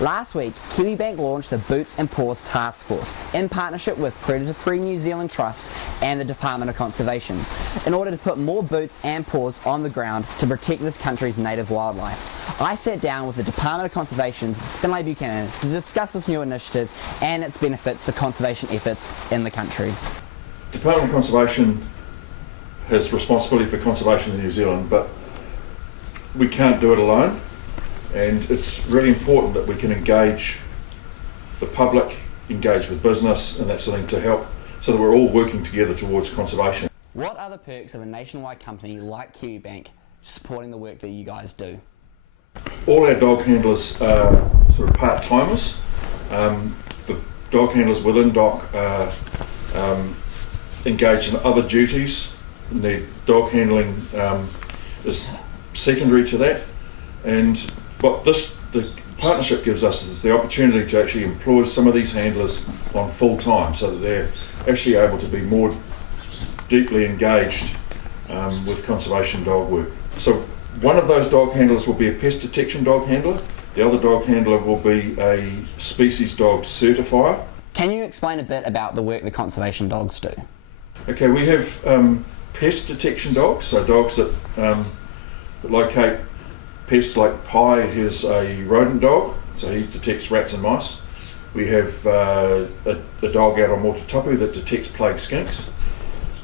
Last week, Kiwibank launched the Boots and Paws task force in partnership with Predator Free New Zealand Trust and the Department of Conservation in order to put more boots and paws on the ground to protect this country's native wildlife. I sat down with the Department of Conservation's Finlay Buchanan to discuss this new initiative and its benefits for conservation efforts in the country. Department of Conservation has responsibility for conservation in New Zealand, but we can't do it alone, and it's really important that we can engage the public, engage with business and that sort of thing to help so that we're all working together towards conservation. What are the perks of a nationwide company like Kiwibank supporting the work that you guys do? All our dog handlers are sort of part-timers. The dog handlers within DOC are engaged in other duties, and their dog handling is secondary to that. And what the partnership gives us is the opportunity to actually employ some of these handlers on full time so that they're actually able to be more deeply engaged with conservation dog work. So one of those dog handlers will be a pest detection dog handler. The other dog handler will be a species dog certifier. Can you explain a bit about the work the conservation dogs do? Okay, we have pest detection dogs, so dogs that locate pests. Like Pi is a rodent dog, so he detects rats and mice. We have a dog out on Motutapu that detects plague skinks.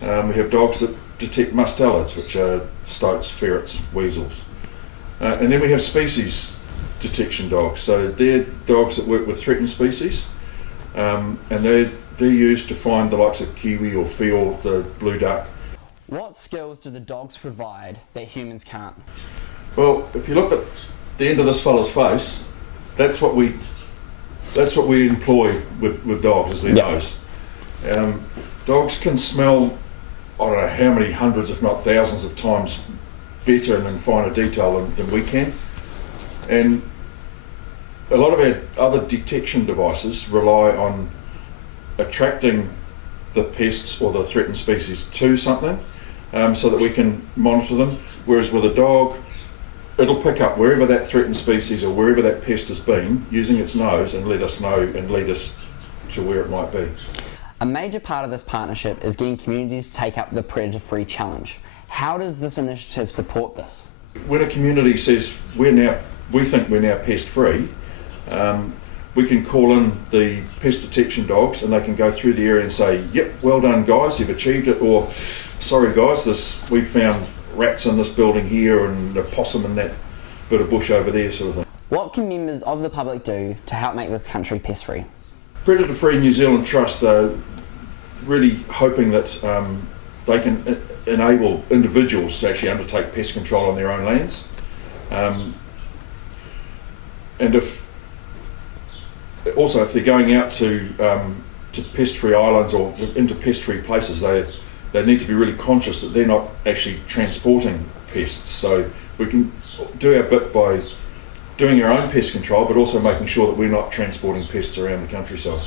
We have dogs that detect mustelids, which are stoats, ferrets, weasels. And then we have species detection dogs, so they're dogs that work with threatened species, and they're used to find the likes of kiwi or seal, the blue duck. What skills do the dogs provide that humans can't? Well, if you look at the end of this fella's face, that's what we employ with dogs, is their nose. Dogs can smell, I don't know how many hundreds, if not thousands of times better and in finer detail than we can. And a lot of our other detection devices rely on attracting the pests or the threatened species to something so that we can monitor them. Whereas with a dog, it'll pick up wherever that threatened species or wherever that pest has been using its nose and let us know and lead us to where it might be. A major part of this partnership is getting communities to take up the predator-free challenge. How does this initiative support this? When a community says we think we're now pest-free, we can call in the pest detection dogs and they can go through the area and say, yep, well done guys, you've achieved it, or sorry guys, we found rats in this building here and a possum in that bit of bush over there, sort of thing. What can members of the public do to help make this country pest-free? Predator Free New Zealand Trust are really hoping that they can enable individuals to actually undertake pest control on their own lands. And if they're going out to pest-free islands or into pest-free places, they need to be really conscious that they're not actually transporting pests. So we can do our bit by doing our own pest control, but also making sure that we're not transporting pests around the countryside.